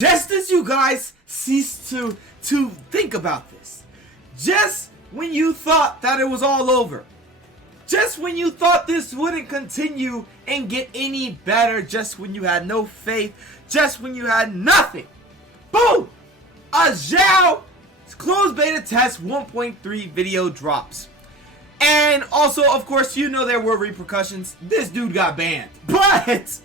Just as you guys cease to think about this, just when you thought that it was all over, just when you thought this wouldn't continue and get any better, just when you had no faith, just when you had nothing, boom! A Xiao closed beta test 1.3 video drops. And also, of course, you know there were repercussions. This dude got banned. But,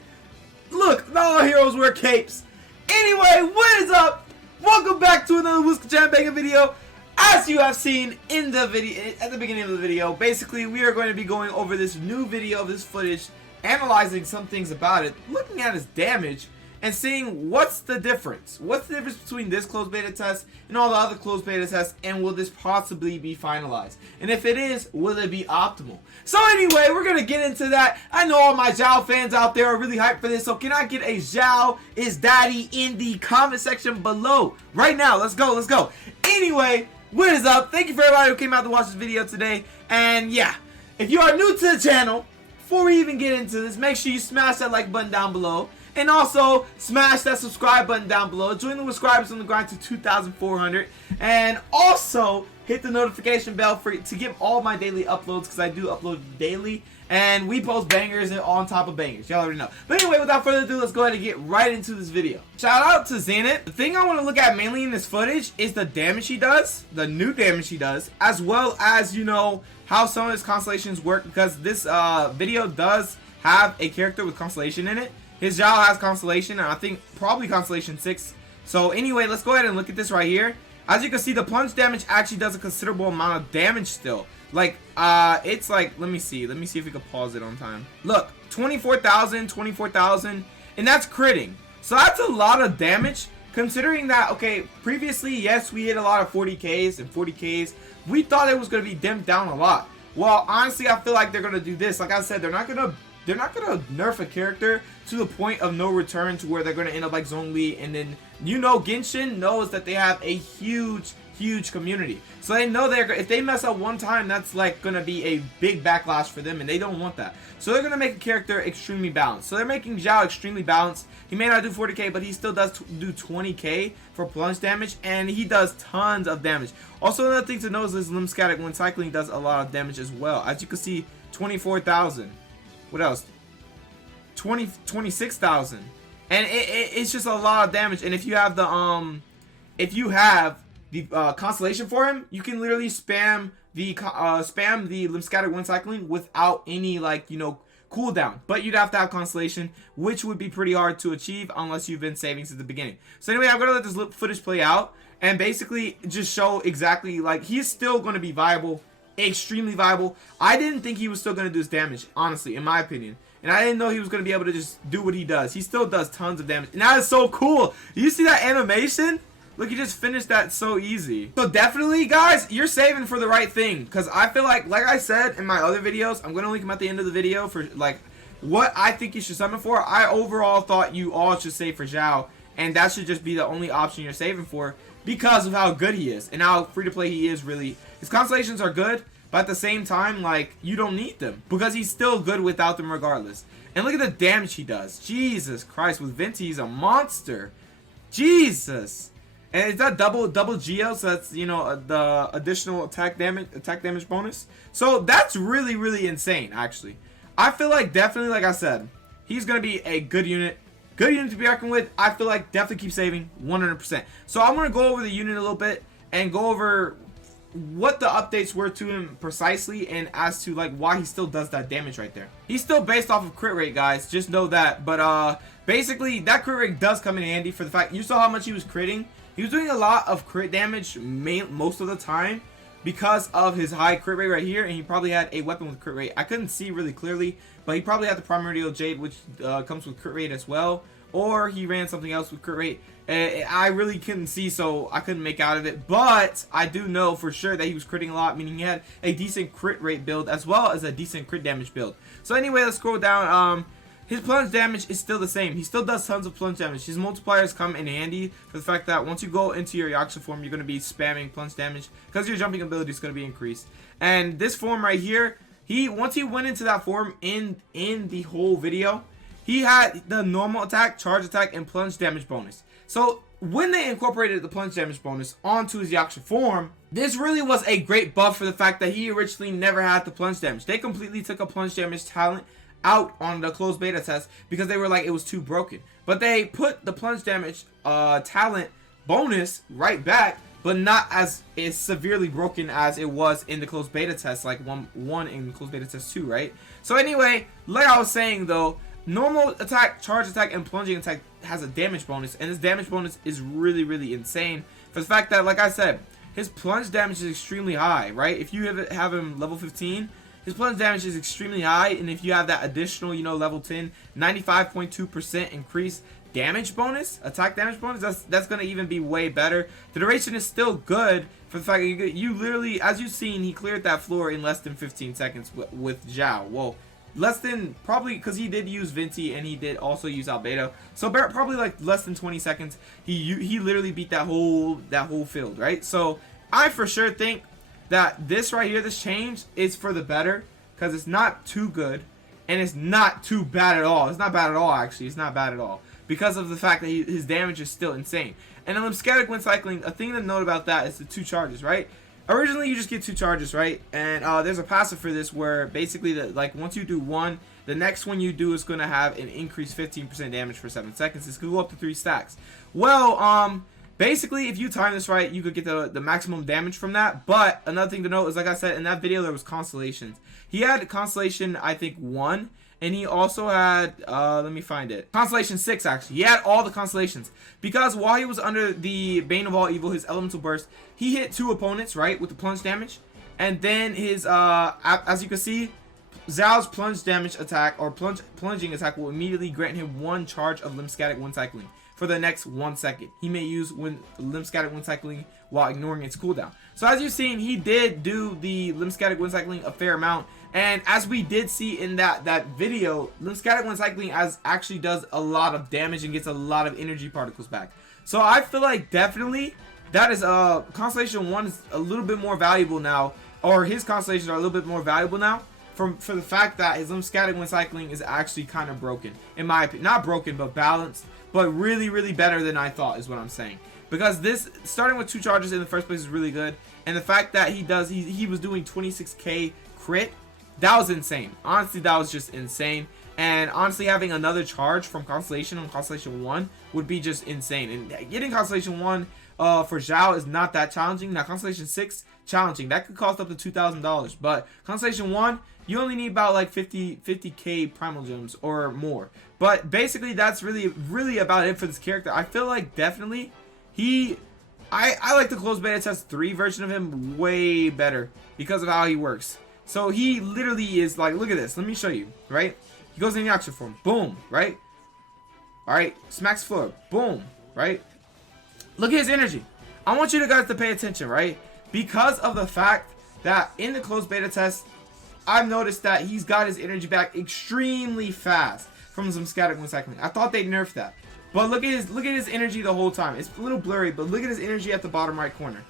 look, not all heroes wear capes. Anyway, what is up? Welcome back to another Xiao CBT video. As you have seen in the video, at the beginning of the video, basically we are going to be going over this new video of this footage, analyzing some things about it, looking at its damage, and seeing what's the difference. What's the difference between this closed beta test and all the other closed beta tests, and will this possibly be finalized? And if it is, will it be optimal? So anyway, we're going to get into that. I know all my Xiao fans out there are really hyped for this, so can I get a Xiao is daddy in the comment section below? Right now, let's go, let's go. Anyway, what is up? Thank you for everybody who came out to watch this video today. And yeah, if you are new to the channel, before we even get into this, make sure you smash that like button down below. And also, smash that subscribe button down below. Join the subscribers on the grind to 2,400. And also, hit the notification bell to get all my daily uploads, because I do upload daily. And we post bangers and on top of bangers. Y'all already know. But anyway, without further ado, let's go ahead and get right into this video. Shout out to Zenith. The thing I want to look at mainly in this footage is the damage he does. The new damage he does. As well as, you know, how some of his constellations work. Because this video does have a character with constellation in it. His Xiao has Constellation, and I think probably Constellation 6. So anyway, let's go ahead and look at this right here. As you can see, the plunge damage actually does a considerable amount of damage still. Like, it's like, let me see if we can pause it on time. Look, 24,000, 24,000, and that's critting. So that's a lot of damage, considering that, okay, previously, yes, we hit a lot of 40Ks and 40Ks. We thought it was going to be dimmed down a lot. Well, honestly, I feel like they're going to do this. Like I said, they're not going to nerf a character to the point of no return, to where they're going to end up like Zhongli. And then, you know, Genshin knows that they have a huge community, so they know if they mess up one time, that's like going to be a big backlash for them, and they don't want that. So they're going to make a character extremely balanced. So they're making Xiao extremely balanced. He may not do 40k, but he still does do 20k for plunge damage, and he does tons of damage. Also, another thing to know is this limb scatter when cycling does a lot of damage as well. As you can see, 24,000. What else? 26,000, and it's just a lot of damage. And if you have the constellation for him, you can literally spam the limb scatter when cycling without any, like, you know, cooldown. But you'd have to have constellation, which would be pretty hard to achieve unless you've been saving since the beginning. So anyway, I'm gonna let this footage play out and basically just show exactly, like, he's still going to be viable, extremely viable. I didn't think he was still going to do this damage, honestly, in my opinion. And I didn't know he was going to be able to just do what he does. He still does tons of damage. And that is so cool. You see that animation? Look, he just finished that so easy. So definitely, guys, you're saving for the right thing. Because I feel like I said in my other videos, I'm going to link them at the end of the video for, like, what I think you should summon for. I overall thought you all should save for Xiao. And that should just be the only option you're saving for, because of how good he is and how free to play he is. Really, his constellations are good, but at the same time, like, you don't need them, because he's still good without them regardless. And look at the damage he does. Jesus Christ, with Venti, he's a monster. Jesus. And is that double Geo? So that's, you know, the additional attack damage bonus. So that's really insane, actually. I feel like definitely, like I said, he's gonna be a good unit. Good unit to be reckoned with. I feel like definitely keep saving 100%. So I'm going to go over the unit a little bit and go over what the updates were to him precisely, and as to, like, why he still does that damage right there. He's still based off of crit rate, guys. Just know that. But basically, that crit rate does come in handy for the fact you saw how much he was critting. He was doing a lot of crit damage most of the time because of his high crit rate right here, and he probably had a weapon with crit rate. I couldn't see really clearly, but he probably had the Primordial Jade, which comes with crit rate as well, or he ran something else with crit rate. I really couldn't see, so I couldn't make out of it, but I do know for sure that he was critting a lot, meaning he had a decent crit rate build as well as a decent crit damage build. So anyway, let's scroll down. His plunge damage is still the same. He still does tons of plunge damage. His multipliers come in handy for the fact that once you go into your Yaksha form, you're going to be spamming plunge damage because your jumping ability is going to be increased. And this form right here, once he went into that form in the whole video, he had the normal attack, charge attack, and plunge damage bonus. So when they incorporated the plunge damage bonus onto his Yaksha form, this really was a great buff for the fact that he originally never had the plunge damage. They completely took a plunge damage talent out on the closed beta test because they were like it was too broken. But they put the plunge damage talent bonus right back, but not as severely broken as it was in the closed beta test, like one in closed beta test 2, right? So anyway, like I was saying though, normal attack, charge attack, and plunging attack has a damage bonus, and this damage bonus is really, really insane for the fact that, like I said, his plunge damage is extremely high, right? If you have him level 15, his plunge damage is extremely high, and if you have that additional, you know, level 10, 95.2% increased damage bonus, attack damage bonus, that's gonna even be way better. The duration is still good for the fact that you literally, as you've seen, he cleared that floor in less than 15 seconds with Xiao. Whoa. Less than, probably, because he did use Venti and he did also use Albedo, so probably like less than 20 seconds he literally beat that whole field, right? So I for sure think that this right here, this change, is for the better, because it's not too good and it's not too bad at all. It's not bad at all, actually. It's not bad at all because of the fact that his damage is still insane. And in Limscatic when cycling, a thing to note about that is the 2 charges, right? Originally, you just get 2 charges, right? And there's a passive for this where basically, like once you do 1, the next one you do is going to have an increased 15% damage for 7 seconds. This could go up to 3 stacks. Well, basically, if you time this right, you could get the maximum damage from that. But another thing to note is, like I said, in that video, there was constellations. He had Constellation, I think, 1. And he also had, let me find it, Constellation 6, actually. He had all the constellations. Because while he was under the Bane of All Evil, his Elemental Burst, he hit 2 opponents, right, with the plunge damage. And then his, as you can see, Xiao's plunge damage attack, or plunging attack, will immediately grant him 1 charge of Limscatic when cycling for the next 1 second. He may use Limscatic when cycling while ignoring its cooldown. So as you've seen, he did do the Limscatic when cycling a fair amount. And as we did see in that video, Limscatic when cycling actually does a lot of damage and gets a lot of energy particles back. So I feel like definitely that is Constellation 1 is a little bit more valuable now, or his constellations are a little bit more valuable now for the fact that his Limscatic when cycling is actually kind of broken, in my opinion. Not broken, but balanced, but really, really better than I thought is what I'm saying. Because this, starting with 2 charges in the first place, is really good. And the fact that he was doing 26k crit, that was insane. Honestly, that was just insane. And honestly, having another charge from Constellation on Constellation 1 would be just insane. And getting Constellation 1 for Xiao is not that challenging. Now, Constellation 6, challenging. That could cost up to $2,000. But Constellation 1, you only need about like 50k Primal Gems or more. But basically, that's really about it for this character. I feel like definitely I like the closed beta test 3 version of him way better because of how he works. So he literally is like, look at this. Let me show you, right? He goes in the action form. Boom, right? All right, smacks floor. Boom, right? Look at his energy. I want you guys to pay attention, right? Because of the fact that in the closed beta test, I've noticed that he's got his energy back extremely fast from some scatter when cycling. I thought they'd nerf that. But look at his energy the whole time. It's a little blurry, but look at his energy at the bottom right corner.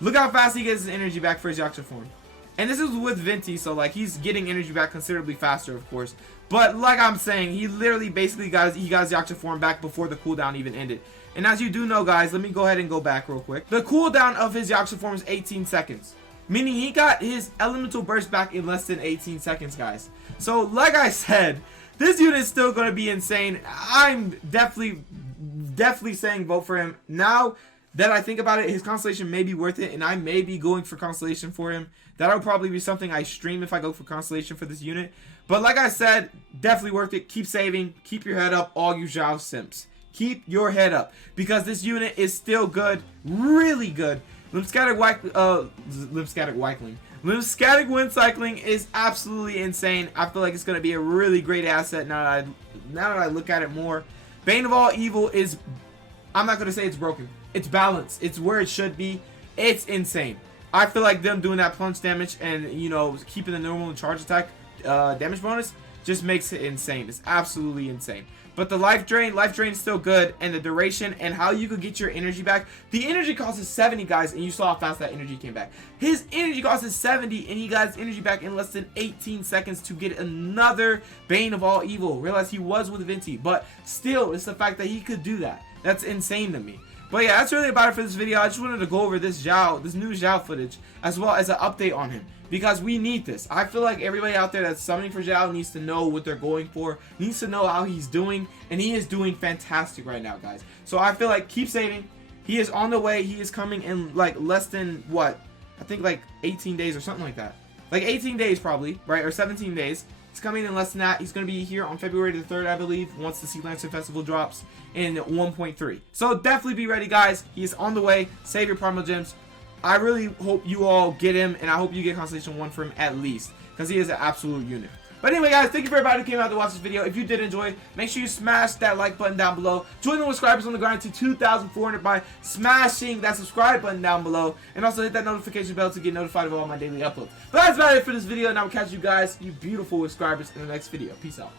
Look how fast he gets his energy back for his Yaksha form. And this is with Venti, so like he's getting energy back considerably faster, of course. But like I'm saying, he literally basically got his Yaksha form back before the cooldown even ended. And as you do know, guys, let me go ahead and go back real quick. The cooldown of his Yaksha form is 18 seconds. Meaning he got his elemental burst back in less than 18 seconds, guys. So like I said, this unit is still going to be insane. I'm definitely saying vote for him. Now that I think about it, his Constellation may be worth it, and I may be going for Constellation for him. That'll probably be something I stream if I go for Constellation for this unit. But like I said, definitely worth it. Keep saving. Keep your head up, all you Xiao simps. Keep your head up, because this unit is still good. Really good. Limscatic when cycling is absolutely insane. I feel like it's going to be a really great asset now that I look at it more. Bane of All Evil is, I'm not going to say it's broken. It's balanced. It's where it should be. It's insane. I feel like them doing that plunge damage and, you know, keeping the normal and charge attack damage bonus just makes it insane. It's absolutely insane. But the life drain is still good, and the duration and how you could get your energy back. The energy cost is 70, guys, and you saw how fast that energy came back. His energy cost is 70, and he got his energy back in less than 18 seconds to get another Bane of All Evil. Realize he was with Venti, but still, it's the fact that he could do that. That's insane to me. But yeah, that's really about it for this video. I just wanted to go over this new Xiao footage, as well as an update on him, because we need this. I feel like everybody out there that's summoning for Xiao needs to know what they're going for, needs to know how he's doing, and he is doing fantastic right now, guys. So I feel like keep saving. He is on the way. He is coming in like less than, what, I think like 18 days or something like that. Like 18 days probably, right, or 17 days. He's coming in less than that. He's going to be here on February the 3rd, I believe, once the Sea Lantern Festival drops in 1.3. So definitely be ready, guys. He is on the way. Save your Primal Gems. I really hope you all get him, and I hope you get Constellation 1 for him at least, because he is an absolute unit. But anyway, guys, thank you for everybody who came out to watch this video. If you did enjoy, make sure you smash that like button down below. Join the subscribers on the grind to 2,400 by smashing that subscribe button down below. And also hit that notification bell to get notified of all my daily uploads. But that's about it for this video, and I will catch you guys, you beautiful subscribers, in the next video. Peace out.